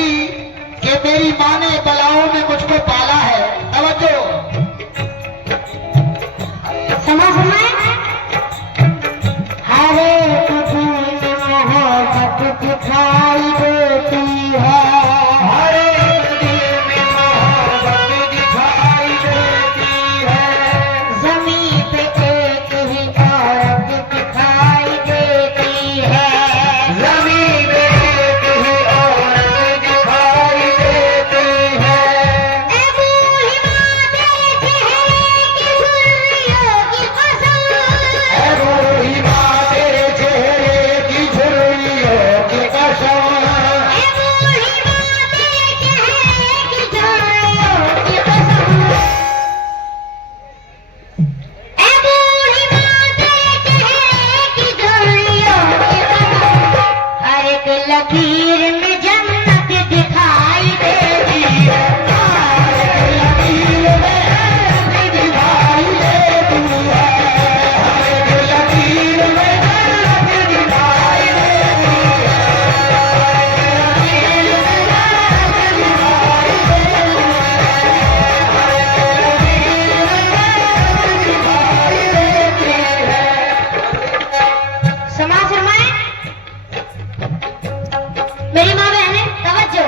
कहेगी कि मेरी माँ ने बलाओं में मुझको पाला है। तवज्जो, समझ में हरे तुझे मोहब्बत दिखाई देती है, हरे दिल में मोहब्बत दिखाई देती है। जमीन पे एक ही औरत दिखाई देती है, जमीन पे एक ही औरत दिखाई देती है। ए बूढ़ी माँ तेरे चेहरे की झुर्रियों की कसम, ऐ बूढ़ी माँ तेरे चेहरे की झुर्रियों की कसम। ए बूढ़ी माँ तेरे चेहरे की झुर्रियों की कसम, ए बूढ़ी माँ तेरे चेहरे की झुर्रियों की कसम, हर एक लकीर में जन्नत दिखाई देती है, लकीर में जन्नत दिखाई देती है। लकीर में जन्नत दिखाई देती है। लकीर में जन्नत दिखाई देती है। समाज फरमाए मेरी माँ बहने तवज्जो,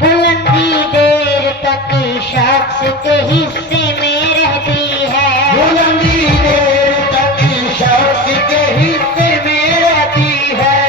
बुलंदी देर तक शख्स के हिस्से में रहती है, बुलंदी देर तक शख्स के हिस्से में रहती है।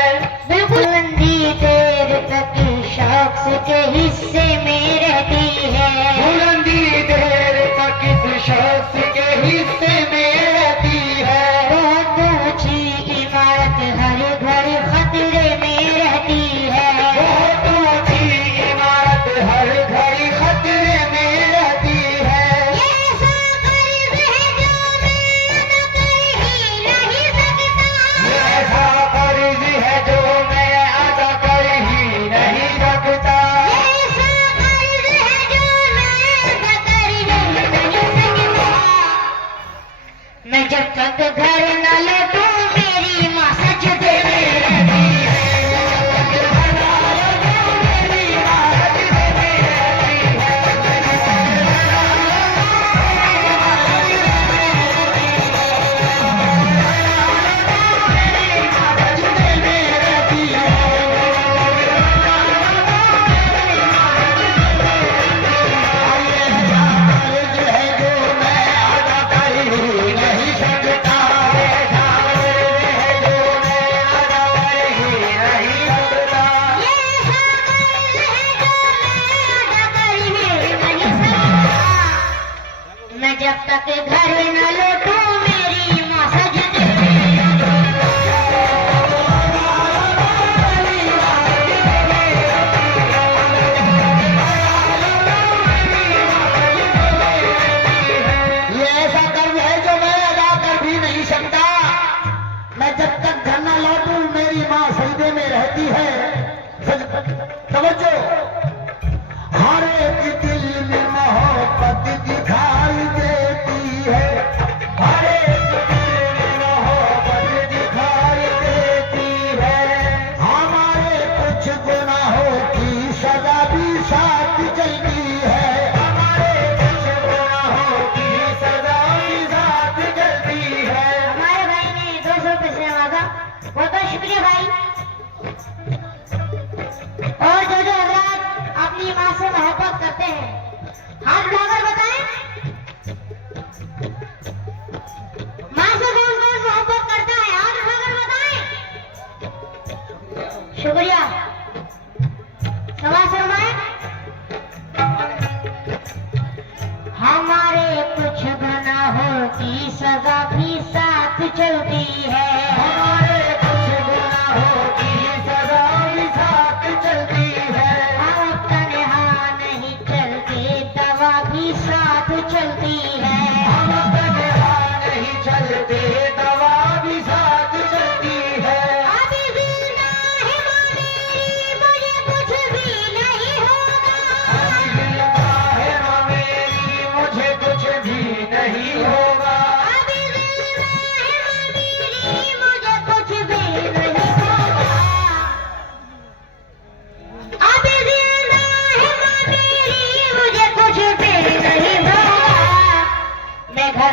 बिल्कुल बुलंदी देर तक शख्स के हिस्से में रहती है, बुलंदी देर तक इस शख्स के हिस्से में रहती है। बहुत ऊंची इमारत हर घर खतरे में रहती है, बहुत ऊंची इमारत हर घड़ी खतरे में रहती है। ये ऐसा कर्ज है जो मैं अदा कर ही नहीं सकता, ये ऐसा कर्ज है जो मैं अदा कर ही नहीं सकता। ये ऐसा कर्ज है जो मैं अदा कर ही नहीं सकता। मैं जब तक घर न लौटूं मेरी माँ सजदे में रहती है, ये ऐसा कर्ज है जो मैं अदा कर ही नहीं सकता। मैं जब तक घर न लौटूं मेरी माँ सजदे में ये ऐसा कर्ज है जो मैं अदा कर भी नहीं सकता। मैं जब तक घर न लौटूं मेरी माँ सजदे में रहती है। समझो, हर एक दिल में मोहब्बत दिखाई देती है। हर एक दिल में मोहब्बत दिखाई देती है। हमारे कुछ गुनाहों की सजा भी साथ चलती है। हमारे कुछ गुनाहों की सजा भी साथ चलती है। हमारे भाई ने 200 रुपये से नवाजा, बहुत बहुत शुक्रिया भाई। और जो हजरात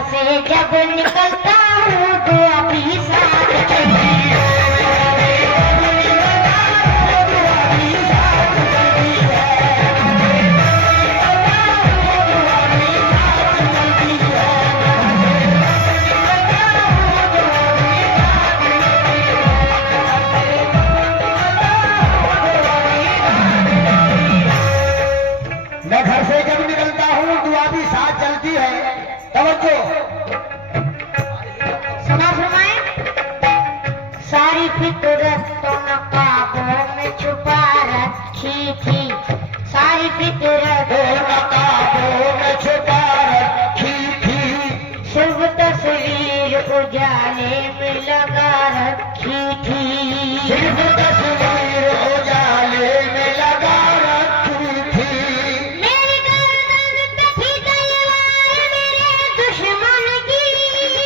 से जब निकलता हूँ तो अभी साथ चलती है। मैं घर से जब निकलता हूँ दुआ भी साथ चलती है। तवज्जो। सुना फरमाए, सारी फितरत तो नकाबों में छुपा रखी थी, सारी फितरत तो नकाबों में छुपा रखी थी, शुभ तस्वीर उजाले में लगा रखी थी। सिर्फ तस्वीर उजाले में लगा रखी थी। मेरी गर्दन पे थी तलवार मेरे दुश्मन की,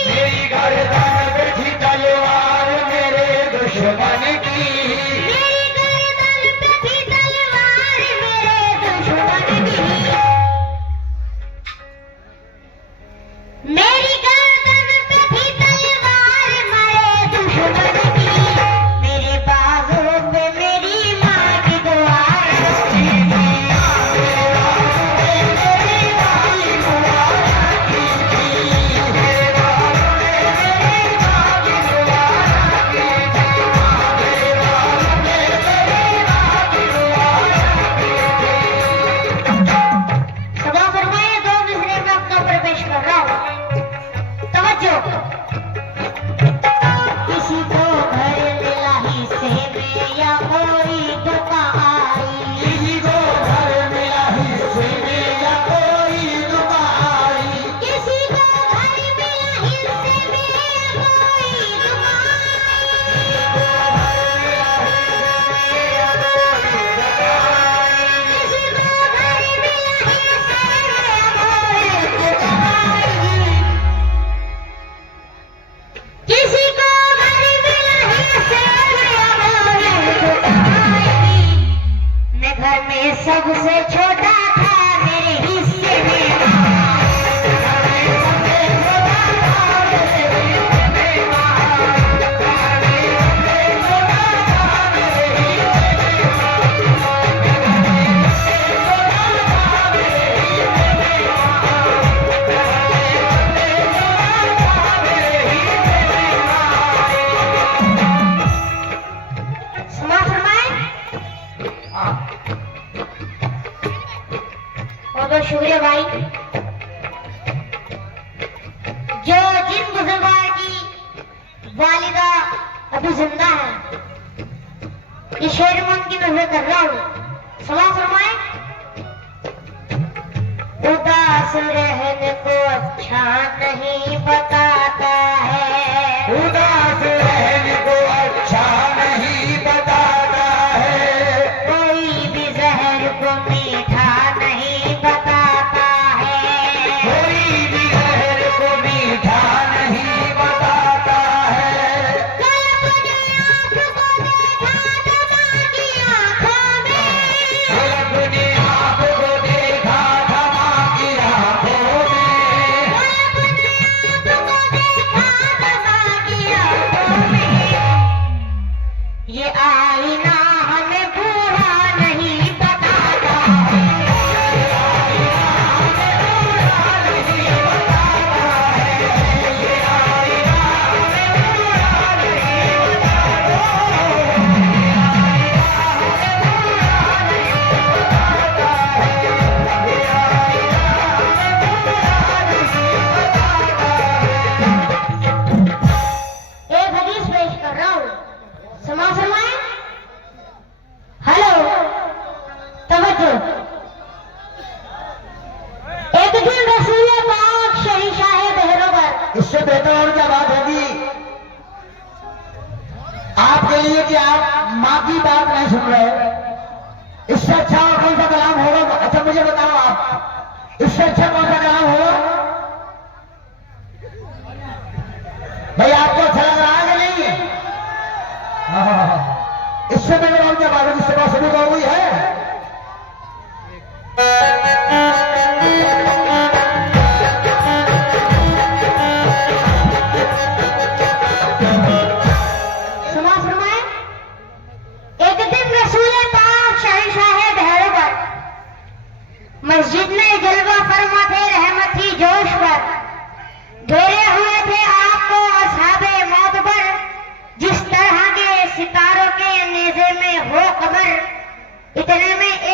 मेरी गर्दन पे थी तलवार मेरे दुश्मन की। मेरी गर्दन पे थी तलवार मेरे दुश्मन की। मेरी गर्दन पे थी तलवार मेरे दुश्मन की। मेरे बाजू पे मेरी माँ की दुआ रखी थी। सभा फरमाए, दो दूसरे वक्त का प्रवेश कर रहा हूँ। तवज्जो। किसी को घर मिला हिस्से में या कोई दुकान आई, किसी को घर मिला हिस्से में या कोई दुकान। किसी को घर मिला हिस्से में या कोई दुकान। किसी को घर मिला हिस्से में या कोई दुकान। किसी को घर मिला हिस्से में या कोई दुकान। मैं घर में सबसे छोटा था, मेरे हिस्से में सुना फरमाए। और तो शुक्रिया भाई, जो जिन बुजुर्गान की वालिदा अभी जिंदा है, ये शेर में उनकी नजर कर रहा हूँ। सलाह फरमाए, उदास रहने को अच्छा नहीं बताता है, उदास रहने को अच्छा नहीं बताता है। कोई भी जहर को मीठा नहीं बताता है। कोई भी जहर को मीठा नहीं बताता है। कल अपनी आँख को देखा था माँ की आँखों में, कल अपने आप को देखा था माँ की आंखों में। अपनी आँख को देखा था माँ की आँखों में। ये आईना हमें बुरा नहीं बताता, एक हदीस पेश कर रहा हूँ। समा फरमाए। हेलो, तवज्जो। एक दिन रसूल पाक शहंशाह बहरोवर, इससे बेहतर और क्या बात होगी आपके लिए कि आप माँ की बात नहीं सुन रहे। इससे अच्छा और कौन सा कलाम होगा? अच्छा मुझे बताओ आप, इससे अच्छा कौन सा कलाम होगा? भाई आपको अच्छा लग रहा है कि नहीं? इससे बेहतर और क्या बात होगी? इससे बात शुरू हो गई है।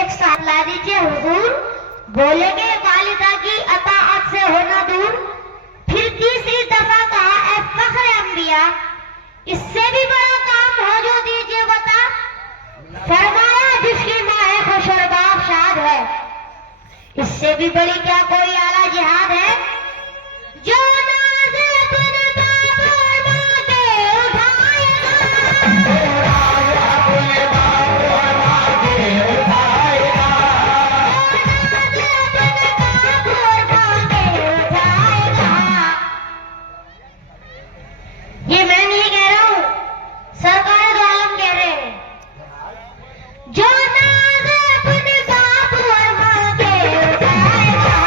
एक साथ ला दीजिए हुजूर। बोलेंगे वालिदा की अताअत से होना दूर। फिर तीसरी दफा कहा, ऐ फख्र अंबिया, इससे भी बड़ा काम हो जो दीजिए बता। फरमाया, जिसकी माँ है खुश और बाप शाद है, इससे भी बड़ी क्या कोई आला जिहाद है। जो नाज़ अपने बाप और माँ के उठाएगा, ये मैं नहीं कह रहा हूं, सरकार दो आलम कह रहे हैं। जो नाज़ अपने बाप और माँ के उठाएगा,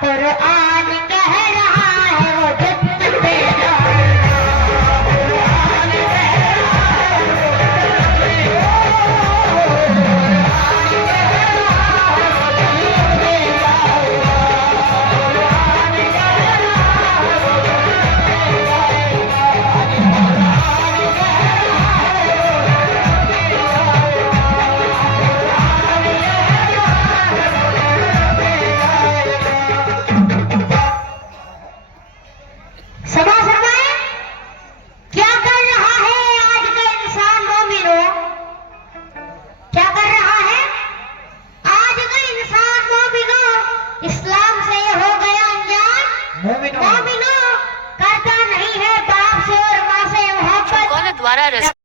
कुरान कह रहा है वो जन्नत में जाएगा। कुरान कह रहा है वो जन्नत में समा फरमाए, क्या कर रहा है आज का इंसान मोमिनो? क्या कर रहा है आज का इंसान मोमिनो? इस्लाम से ये हो गया अनजान। मोमिनो करता नहीं है बाप से और माँ से मोहब्बत। कौन द्वारा